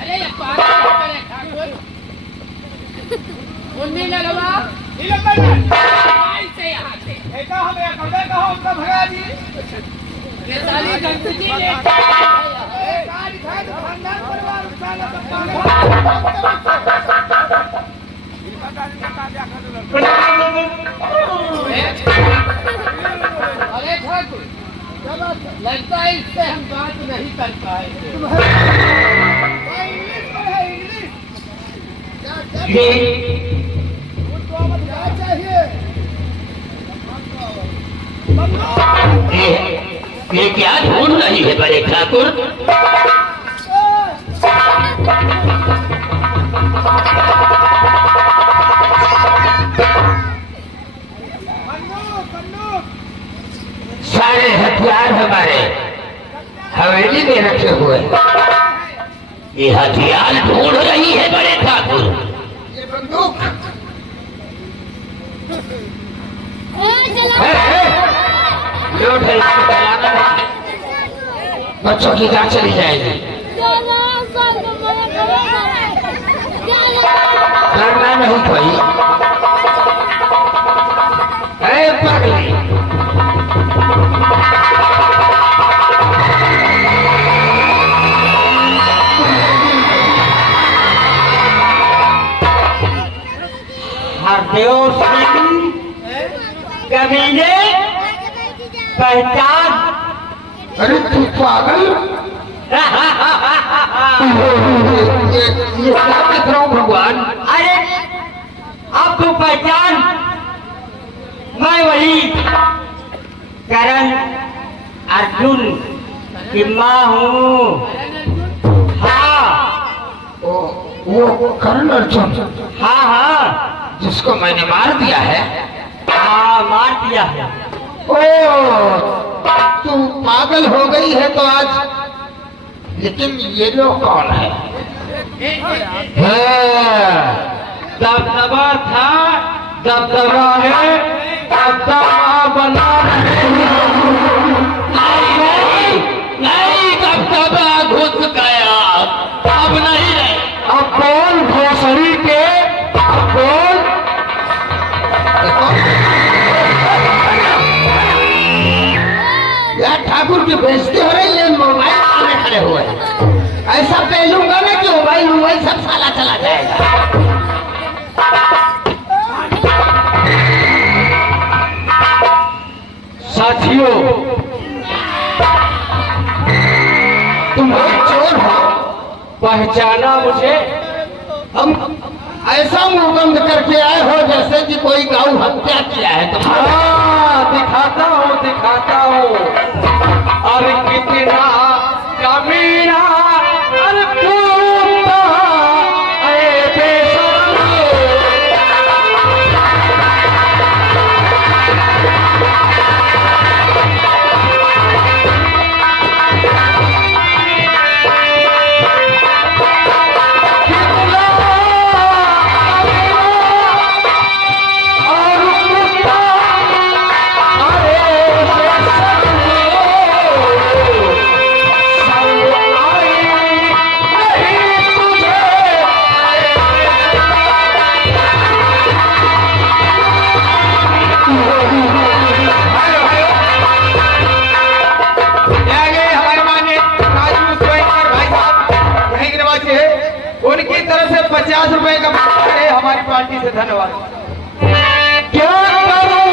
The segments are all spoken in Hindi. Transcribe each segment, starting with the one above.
अरे ये पागल करे ठाकुर मुन्नी न लगा से यहाँ से उनका भगा दी ये साली गंदगी ले अरे ठाकुर लगता है इससे हम बात नहीं कर पाए ये क्या ढूंढ रही है बड़े ठाकुर? सारे हथियार हमारे हवेली में रखे हुए हैं। ये हथियार ढूंढ रही है बड़े ठाकुर। ये बंदूक बच्चों की जान चली जाएगी। लड़ना नहीं कोई। अरे पगली हरदेव सिंह कमीने पहचान। अरे तू पागल ये क्या दिख रहा हूँ भगवान? अरे अब तो पहचान, मैं वही करण अर्जुन की माँ हूँ। हाँ वो करण अर्जुन, हाँ हाँ जिसको मैंने मार दिया है। हाँ मार दिया है। ओ तू पागल हो गई है तो आज। लेकिन ये लोग कौन है? दबदबा था, दबदबा है, दबदबा बना नहीं, दबदबा घुस गया, अब नहीं है। अब कौन भोसड़ी के कौन? यार ठाकुर की बेइज्जती हो रही है। मोबाइल में खड़े हुए हैं। ऐसा पहलूंगा ना कि मोबाइल सब साला चला जाएगा। साथियों तुम बहुत चोर हो। पहचाना मुझे? हम ऐसा मुंह बंद करके आए हो जैसे कि कोई गौ हत्या किया है। तो हाँ दिखाता हूँ। अरे कितना कमीना, अरे पूता, अरे बेशरम। उनकी तरफ से 50 रुपए का हमारी पार्टी से धन्यवाद। क्या करूं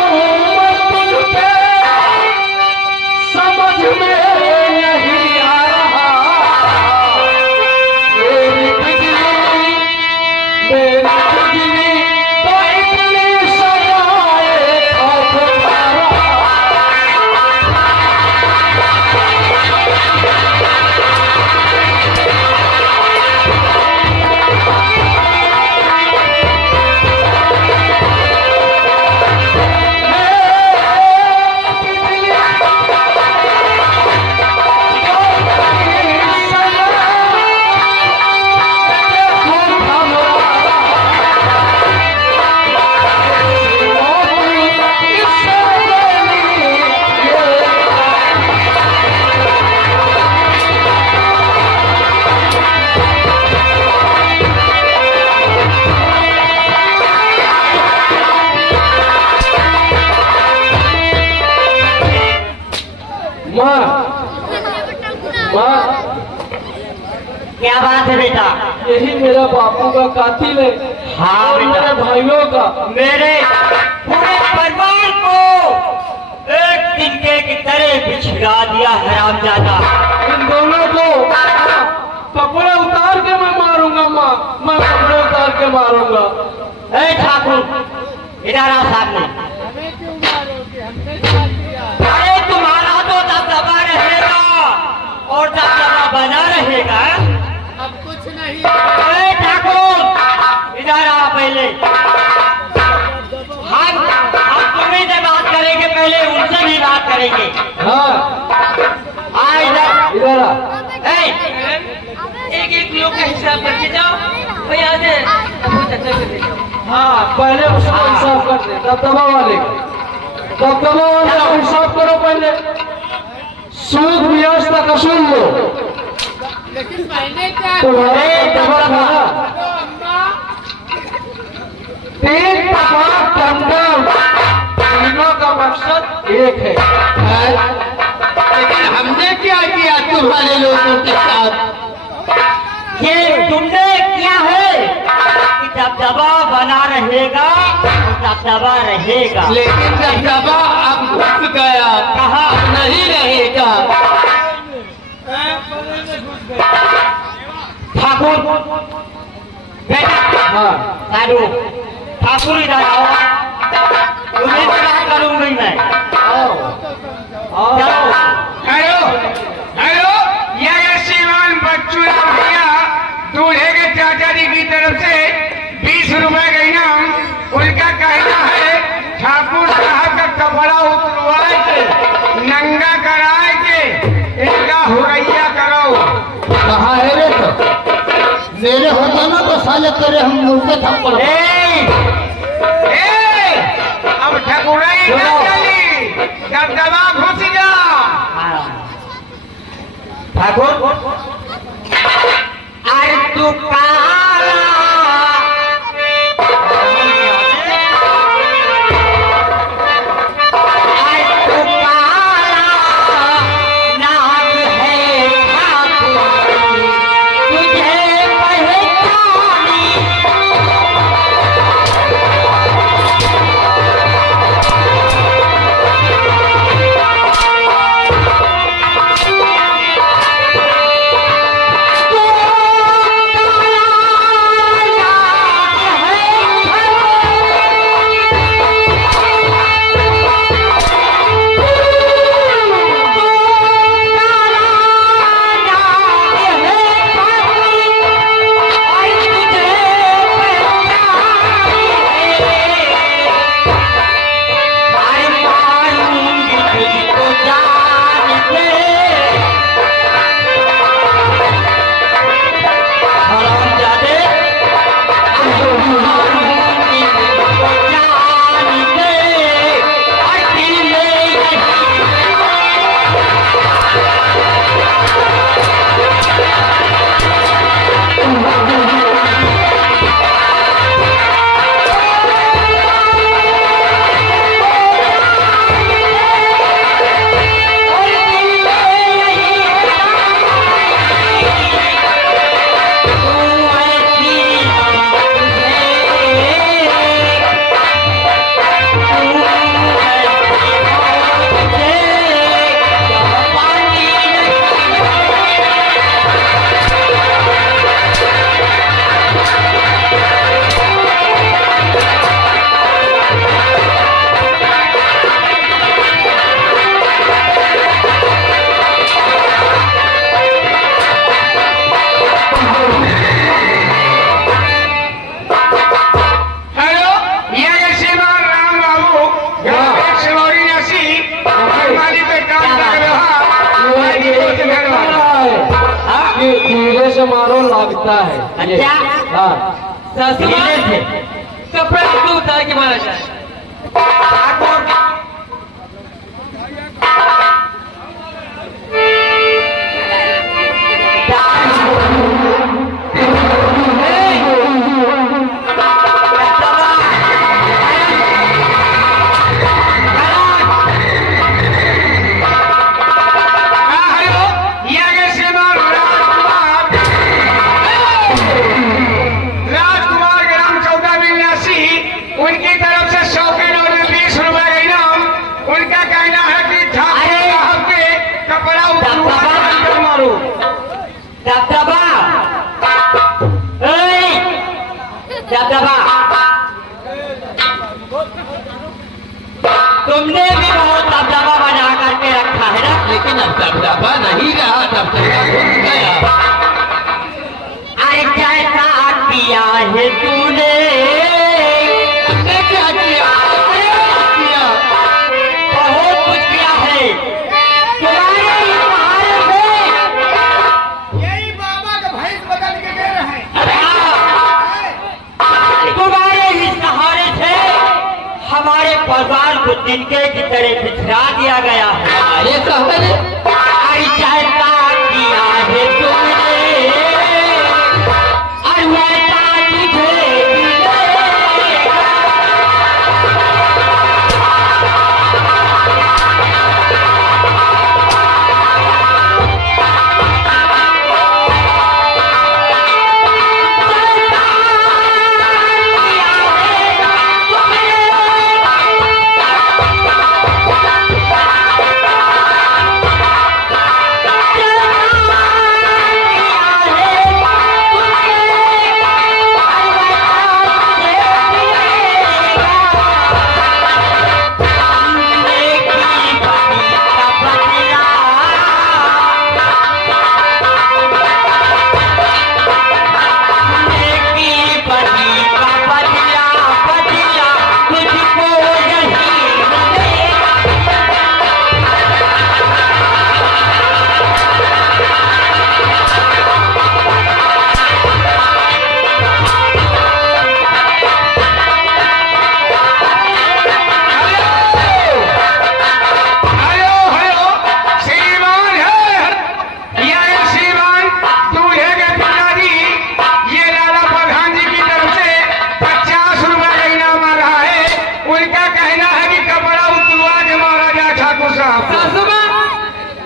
मैं तुझ पे समझ में नहीं आ रहा। मेरी बिजली तो इतनी सजाए खौफ खारा। बेटा। यही मेरा बापू का कातिल है। हाँ और बेटा। मेरे भाइयों का। मेरे पूरे परिवार को एक तिनके की तरह बिछड़ा दिया हरामजादा। इन दोनों को कपड़े उतार के मैं मारूंगा माँ, मैं कपड़े उतार के मारूंगा। ए ठाकुर, इधर आ सामने। हमें क्यों मारोगे? हमने क्या किया? अरे तुम्हारा तो दबदबा रहेगा और दबदबा बना रहेगा। अब कुछ नहीं। ए ठाकुर, इधर आ पहले। हम तुम्हें से बात करेंगे, पहले उनसे भी बात करेंगे। हाँ आ इधर। इधर आ। एक एक लोग का हिसाब करके जाओ भैया से। हाँ पहले उसका हिसाब कर दे, दबदबा वाले का। दबदबा वाले का हिसाब करो पहले। सूद ब्याज तक वसूल लो। लेकिन मैंने क्या तुम्हारे दबदबा था ना। तो अम्मा 3 टका टंडन, तीनों का मकसद एक है। लेकिन हमने क्या किया तुम्हारे लोगों के साथ? ये तुमने क्या है कि दबदबा बना रहेगा तो दबदबा रहेगा। लेकिन जब दबा अब घुस गया, कहा अब नहीं रहेगा। ठाकुर बेटा। हाँ साधु ठाकुर इधर आओ, तुम्हें से बात करूंगी मैं। आओ आओ। चलो। हेलो हेलो, ये श्रीमान बच्चूराम भैया दूल्हे के चाचा जी की तरफ से 20 रुपए का इनाम। उनका कहना है ठाकुर साहब का कपड़ा उतरवाए के, नंगा कराए के इनका हुरैया करो। कहाँ है रे? तो मेरे होता ना तो साले तेरे हम मुंह पे थप्पड़। ए, ए, अब ठकुराई न चली, दबदबा घुस जा। ठाकुर अरे तू काला मारो लगता है। अच्छा। हाँ धीरे से कपड़े क्यों उतार के मारा जाए? दबदबा तुमने भी बहुत दबदबा बना करके रखा है ना। लेकिन अब दबदबा नहीं रहा, दबदबा घुस गया। अरे कैसा किया है तूने, हमने क्या किया? किया बहुत कुछ किया है तुम्हारे ही सहारे से। यही बाबा का भैंस बदल के दे रहे हैं। अरे हाँ, तुम्हारे ही सहारे से हमारे परिवार को तिनके की तरह बिछड़ा दिया गया है। हमारे सहारे अरे कैसा किया है तुमने, अरे वैसा तुझे मिलेगा।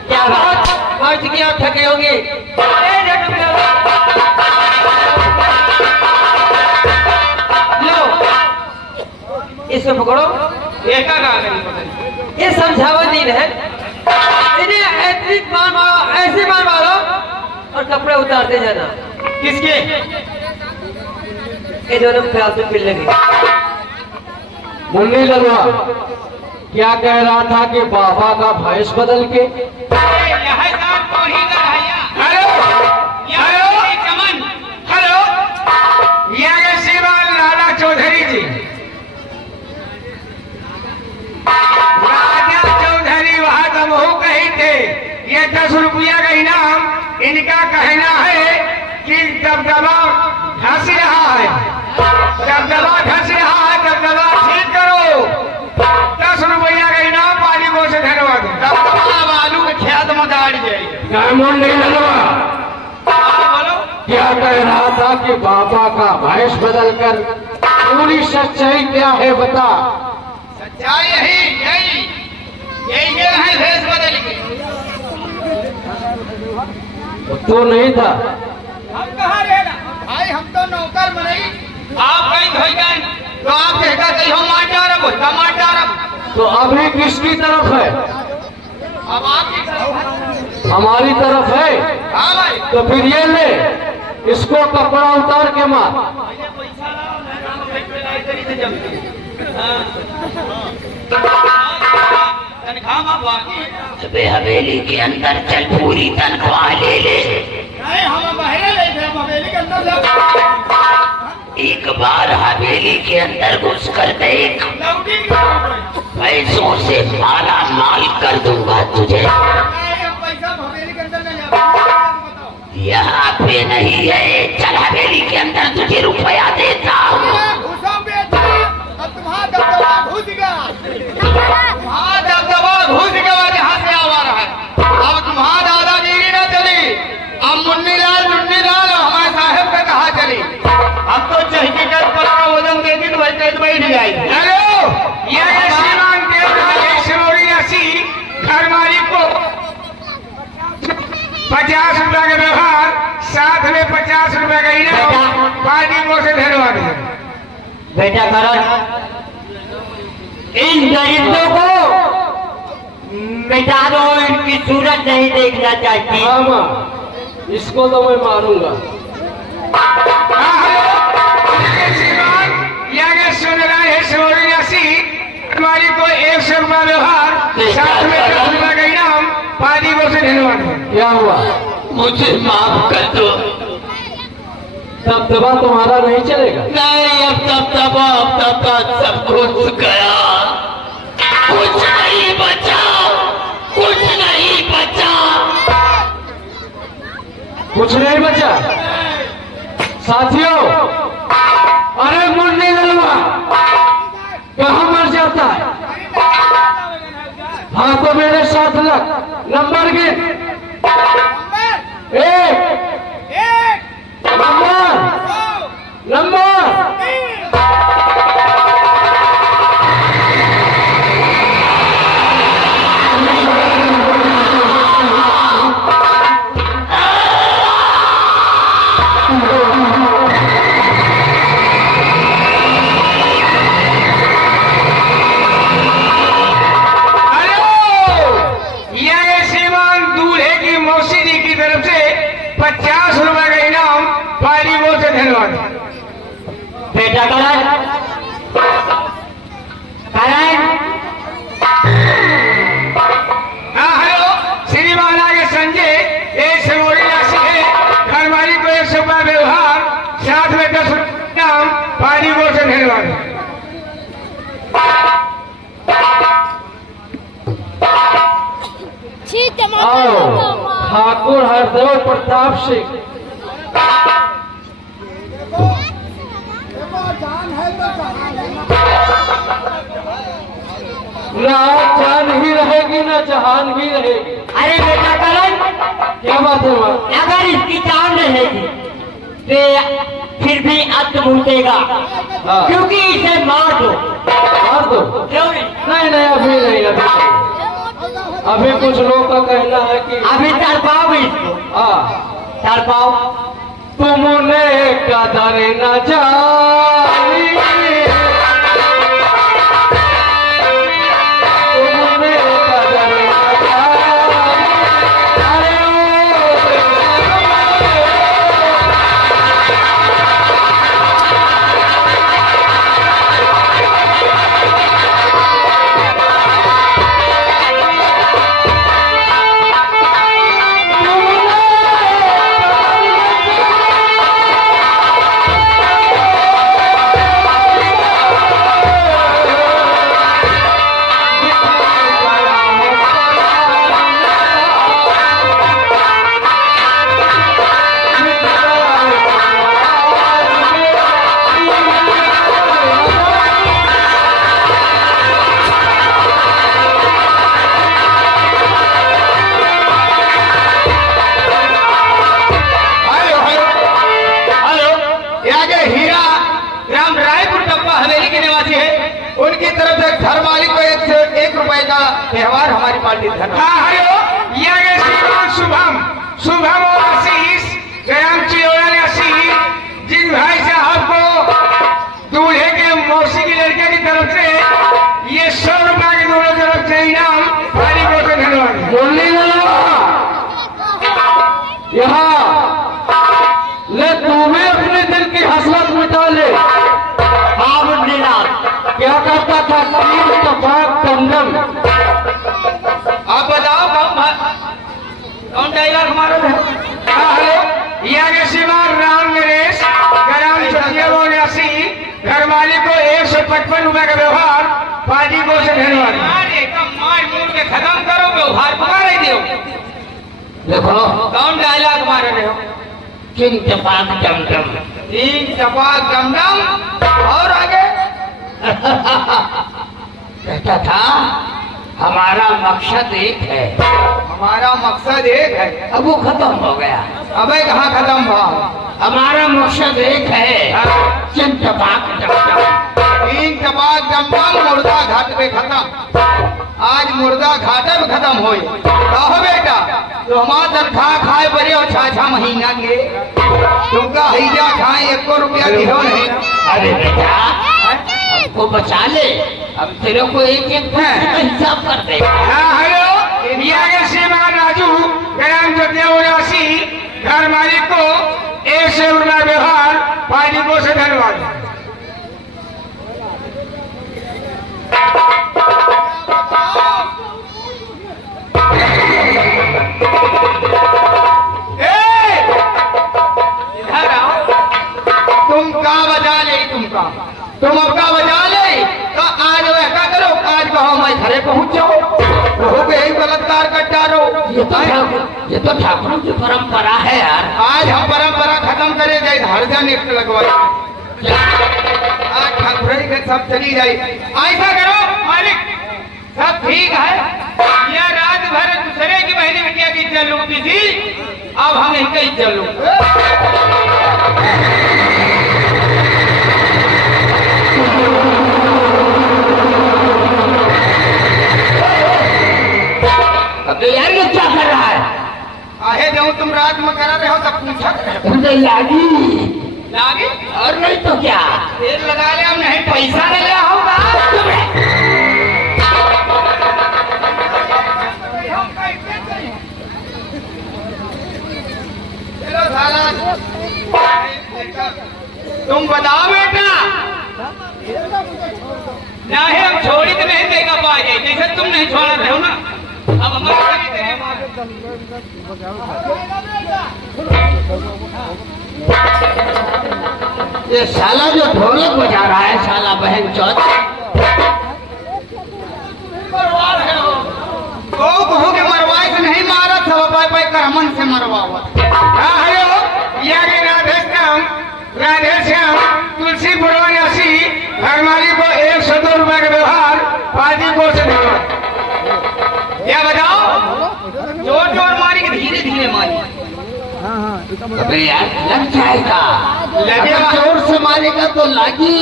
क्या बात आज की आप थके होंगे। लो इसको पकड़ो, ये समझावा दिन है, इन्हें ऐसे मार मारो और कपड़े उतारते जाना। किसके? ये दोनों फालतू पिल लगे। मुन्नी ललवा क्या कह रहा था कि बाबा का भैंस बदल के लाला चौधरी जी, राजा चौधरी वहाँ दमहू कही थे। ये 10 रुपया का इनाम इनका कहना है कि दबदबा धंस रहा है, दबदबा धंस रहा है, दबदबा ठीक करो। 10 रुपया का इनाम मालिकों से धरवा दो। दबदबा आलू के खेत में गाड़ जाएगा। मुन्नी ललवा क्या कह रहा था कि बाबा का भैंस बदल कर पूरी सच्चाई क्या है बता। सच्चाई यही है, भेष बदल के। तो नहीं था। हम कहाँ रहना भाई, हम तो नौकर में नहीं। आप कहीं धोई गए तो आप कहता कहीं हम मार डारब, तो अभी किसकी तरफ है? अब आपकी तरफ। हमारी तरफ है। हाँ भाई, तो फिर ये ले, इसको कपड़ा उतार के मार। अबे हवेली के अंदर चल, पूरी तनख्वाह ले ले। नहीं हम बाहर ले थे, हम हवेली के अंदर जा। एक बार हवेली के अंदर घुस कर देख, लौटी पैसों से माला माल कर दूंगा तुझे। पैसा हवेली के अंदर नहीं जा। यहाँ पे नहीं है, चल हवेली के अंदर तुझे रुपया देता हूँ। तुम्हारा दबदबा घुस गया, तुम्हारा दबदबा घुस गया जहाँ से आवा रहा है। अब तुम्हारा दादागिरी न चली, अब मुन्नी लाल हमारे साहब का कहा चली। अब तो चाहिए कर पलका वजन देगी तो वैसे बैठ जाएगी। हेलो, ये श्रीमान घर मालिक को 50 रुपया का व्यवहार, साथ में 50 रुपया का इनाम पार्टी को से धरवा दिया। बेटा करण, इन दरिद्रों को मिटा दो, इनकी सूरत नहीं देखना चाहती। हाँ माँ, इसको तो मैं मारूंगा। हाँ, हेलो, 100 रुपया व्यवहार, साथ में 10 रुपया का इनाम, पाजी को से धन्यवाद। क्या हुआ? मुझे माफ कर दो। दबदबा तुम्हारा नहीं चलेगा। नहीं, अब तब सब कुछ गया, कुछ नहीं बचा, कुछ नहीं बचा। कुछ नहीं बचा। साथियों, अरे मुन्नी ललवा कहाँ मर जाता है? हाँ तो मेरे साथ लग, नंबर गिन। एक नंबर यह श्रीमान दूल्हे की मौसी जी की तरफ से 50 रुपए का इनाम, पाजी को से धन्यवाद। बेटा कराए हाँ हेलो, श्रीमान आगे संजय, एक समोरी राशि है, घर वाली को 100 रुपया व्यवहार, साथ में 10 रुपया इनाम, पाजी को से धन्यवाद। आओ ठाकुर हरदेव प्रताप सिंह। ना जान ही रहेगी ना जहान भी रहेगी। अरे बेटा करण, क्या बात है माँ? अगर इसकी जान रहेगी तो फिर भी अंत भूतेगा, हाँ। क्योंकि इसे मार दो। मार दो। क्यों नहीं? नहीं अभी नहीं, अभी कुछ लोग का कहना है कि अभी तड़पाओ इसको, हाँ तड़पाओ। तुमने कदर न जानी, तुमने कदर न जानी, अरे उनकी तरफ से घर मालिक को 1 रुपए का व्यवहार हमारी पार्टी धन्यवाद। हाँ हेलो, यह श्रीमान शुभम और आशीष ग्राम चिड़ौरा निवासी, जिन भाई साहब को दूल्हे के मौसी की लड़के की तरफ से ये 100 रुपए की दोनों तरफ से इनाम, पाजी को से धन्यवाद। बोलने लगा यहाँ ले, तुम्हें अपने दिल की हसरत मिटा ले। हाँ मुन्नीलाल, क्या कहता था? तीन तपाक कंडम। आप बताओ कौन डायलॉग मारो है? हाँ हेलो, यह श्रीमान राम नरेश ग्राम चौथिया निवासी, घर मालिक को 155 रुपए का व्यवहार, पाजी को से धन्यवाद। मार मूड के खत्म करो, व्यवहार मारे दियो। देखो कौन डायलॉग मार रहे हो? किंग चपाक चमचम। 3 चपाक डमडम और आगे कहता था हमारा मकसद एक है, हमारा मकसद एक है। अब वो खत्म हो गया। अबे कहाँ खत्म हुआ? हमारा मकसद एक है, किंग चपाक चमचम। 3 चपाक डमडम मुर्दा घाट पे खत्म। आज मुर्दा घाटे में खत्म हो बेटा, तो हमारा तनख्वाह खाए बड़े और 6 महीना के तुमका हैजा खाए 1 रुपया दिहो नहीं। अरे बेटा हमको बचा ले, हम तेरे को एक हिसाब कर दे। हाँ हेलो, यह श्रीमान राजू ग्राम चौथिया निवासी, घर मालिक को 100 रुपया व्यवहार, पाजी को से धन्यवाद। तुम का बजा ले तुमका तुम अब का बजा ले तो आज वह क्या करो आज कहो मैं घरे पहुंच जाओ हो गए यही बलात्कार कर डालो। ये तो ठाकुर की परंपरा है यार। आज हम परंपरा खत्म करे जाए हरजा निष्ठ लगवाए आज ठाकुर के सब चली जाए। ऐसा करो मालिक सब ठीक है या रात भर दूसरे की बहनी बिटिया की इज्जत लूटती थी अब हम इनका इज्जत लूट अब यार ये क्या कर रहा है? आहे जाऊं तुम रात में करा रहे हो तब पूछा मुझे लागी लागे और नहीं तो क्या तेल लगा ले हम नहीं पैसा न ले होगा। चलो साला तुम बताओ बेटा नहीं हम छोड़ी तो नहीं देगा पाए जैसे तुम नहीं छोड़ा रहे हो ना अब हमारे ये साला जो ढोलक बजा रहा है साला बहन चौथ बहू के मरवाए से नहीं मारा था पाई करमन से मरवावा। हाँ हेलो या के राधे श्याम तुलसी पुरवासी हरमाली को 102 रुपए का व्यवहार पार्टी को से धन्यवाद। क्या बताओ जोर जोर मारी कि धीरे धीरे मारी अबे यार लग जाएगा लगे जोर से मारेगा तो लगी।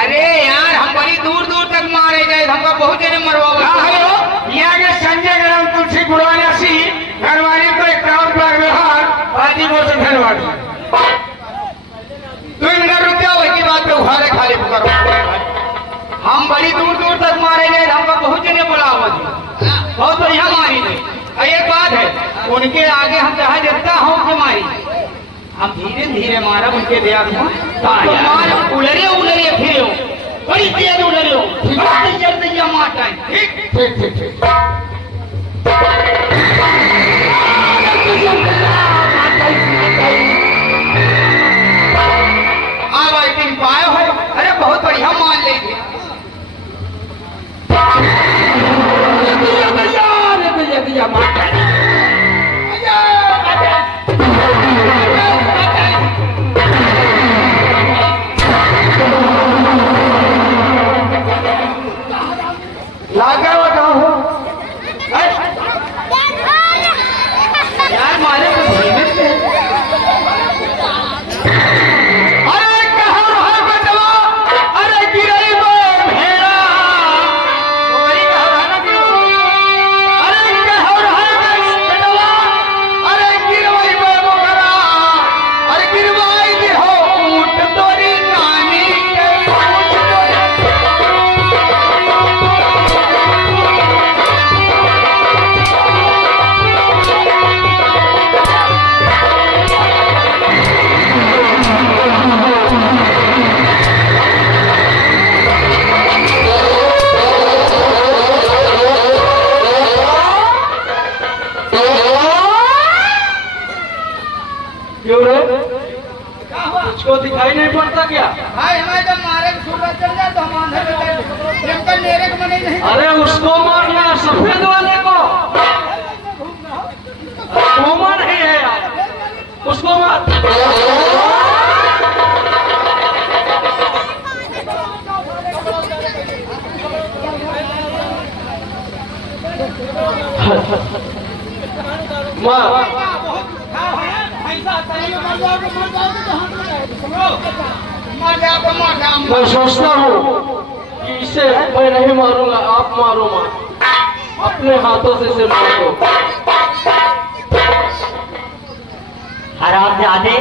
अरे यार हम बड़ी दूर दूर तक मारे गए हमको बहुत जने मरवावा। हाँ हेलो या के संजय ग्राम तुलसी पुरवासी हरमाली को 51 रुपए का व्यवहार पार्टी को से धन्यवाद। तुम न रुक जाओ की बात पे उखाड़े खाली करो हम बड़ी दूर दूर तक मारे गए हमको बहुत जने बुलावा बहुत बढ़िया मारी नहीं। एक बात है उनके आगे हम जहाँ देखता हूँ कि मारी हम धीरे धीरे मारा उनके दया मार उलरे उलरे फिरे बड़ी तेज उलरे हो जल्दी मारता है ठीक ठीक ठीक ठीक अब आई तुम पाए हो अरे बहुत बढ़िया मान लेंगे लागा बताओ यार मारे तो धीमे से अरे कहाँ है बटवा अरे गिरई बोल भेड़ा ओरी कहाँ है ना अरे कहाँ है बटवा अरे गिरई बोल करा अरे गिरवाई दे हो ऊंट तोरी नानी के ऊंट क्यों रे उसको दिखाई नहीं पड़ता क्या? भाई हमें जब मारे सुबह चल जाए तो हम आंधे में मेरे को मने नहीं अरे उसको मारना सफेद वाले को वो नहीं है यार उसको मार। मार मैं सोचता हूँ कि इसे मैं नहीं मारूंगा आप मारो मार अपने हाथों से इसे मार दो। हरामजादे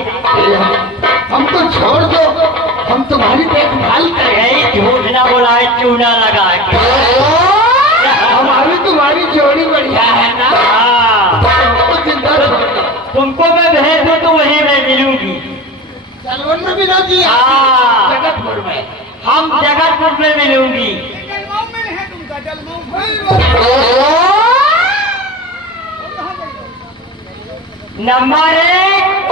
हमको छोड़ दो हम तुम्हारी देखभाल करें। झूठ ना बोलाए चूना लगा के हमारी तुम्हारी जोड़ी बढ़िया है ना। हमको जिंदा छोड़ना। तुमको मैं भेज दूं तो वहीं मैं मिलूंगी। चलवन में मिला जी हाँ। जगतपुर में हम जगतपुर में मिलूंगी। नंबर 1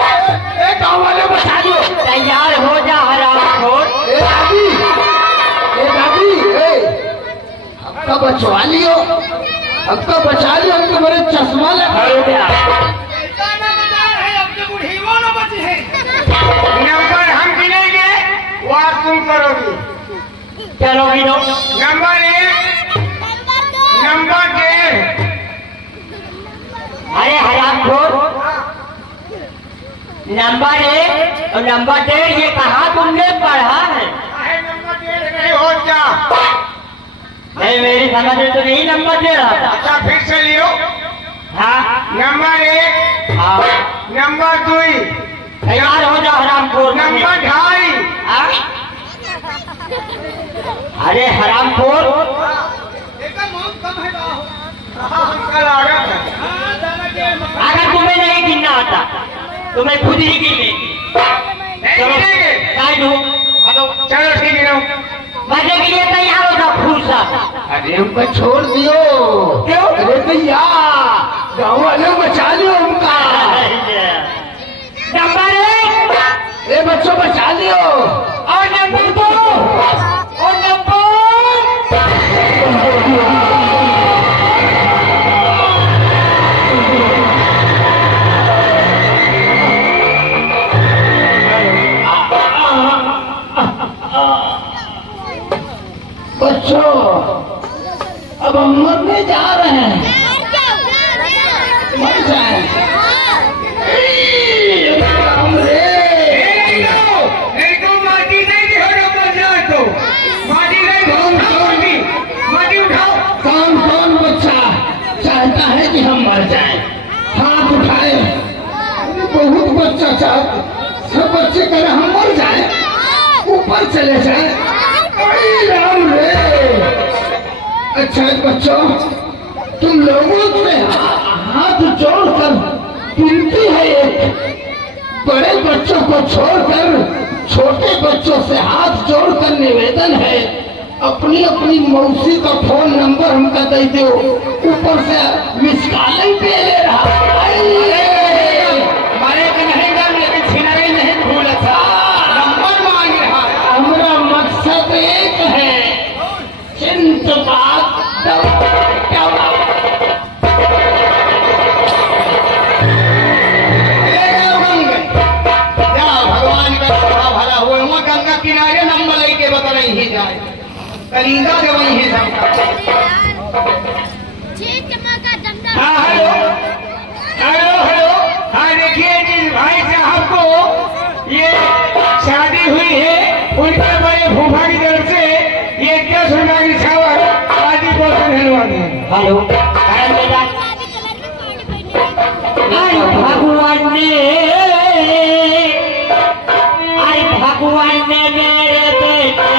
गाँव वाले बचा दो। तैयार हो जा हरामखोर। ए दादी, आपका बचवा लियो, आपका बचा लियो, हमको मेरे चश्मा लगा। हो गया। नंबर हम गिनेंगे, वहाँ तुम करोगी। चलो गिनो। Number 1, number 1। अरे हरामखोर, नंबर 1 और नंबर 1 ये कहाँ तुमने पढ़ा है? नंबर 1 नहीं हो क्या? नहीं, मेरी समझ में तो नहीं नंबर 1 रहा था। अच्छा फिर से लियो। हाँ नंबर 1, हाँ, नंबर 2, तैयार हो जा हरामखोर। नंबर 2.5। हाँ? अरे हरामखोर, अंकल आ गया था। अगर तुम्हें नहीं गिनना आता तुम्हें खुद ही गिन लेगी। नहीं गिनेंगे। साइड हो। चलो ठीक है। मजे के लिए तैयार हो जाओ फूसा। अरे हमको छोड़ दियो। क्यों? अरे भैया, गाँव वाले बचा लियो हमका। नंबर 1 ए बच्चों बचा लियो। और नंबर 2 और नंबर बच्चों, अब हम मरने जा रहे हैं। मर जाए। राम रे। नहीं तो माटी नहीं होगा, मर जाए तो माटी नहीं उठाओ, माटी उठाओ। कौन बच्चा चाहता है कि हम मर जाएं? हाथ उठाए। अरे बहुत बच्चा चाहते, सब बच्चे कह रहे हम मर जाएं, ऊपर चले जाएं। अरे राम रे। अच्छा बच्चों, तुम लोगों से हाथ जोड़कर विनती है, एक बड़े बच्चों को छोड़कर छोटे बच्चों से हाथ जोड़कर निवेदन है, अपनी अपनी मौसी का फोन नंबर हमका दे दो। ऊपर से मिस कॉल पे ले रहा। मारे का नहीं डर, लेकिन छिनारे नहीं भूला था। नंबर मांग रहा है। हमारा मकसद एक है, चिंतबाद भगवान का स्वभाव भला हुआ। वहाँ गंगा किनारे नंबर लेके बता नहीं जाए, कलिंगा के वही है सबका। हाँ हेलो हेलो हेलो। हाँ देखिए जिस भाई साहब को ये शादी हुई है, उनके बड़े फूफा की तरफ से ये 10 रुपया की छावर आदि को धन्यवाद है। हेलो भगवान ने मेरे बेटे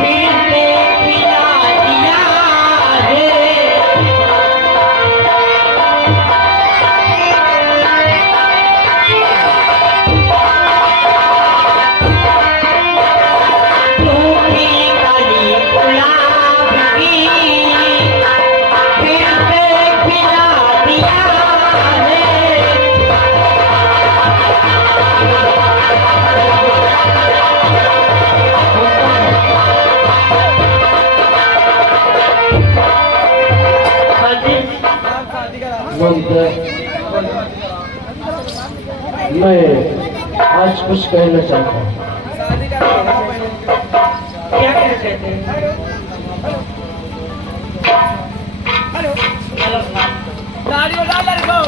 फिर से मिला दिया मैं आज कुछ कहना चाहता हूँ। क्या कहते हैं? गाड़ी उड़ा लड़को।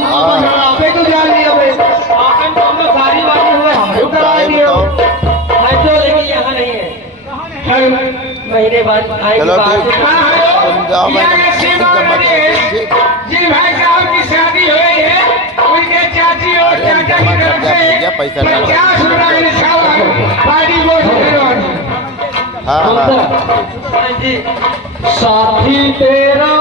हम आपे को जान लिया भाई आखिर तो हम लोग गाड़ी वाले हुए हमको करा दियो है तो लेकिन यहाँ नहीं है महीने बाद आएगी चलो बात ठीक हाँ, हेलो। तुम जाओ यहाँ मैंने के शिव जमा बाबा कर जी, जिन भाई साहब की शादी हुई है उनके चाची और अरे चाचा जमा की कर तरफ दिया, से ठीक है, पैसा लगा। 50 रुपए निशान पार्टी को हाँ हाँ साथी तेरा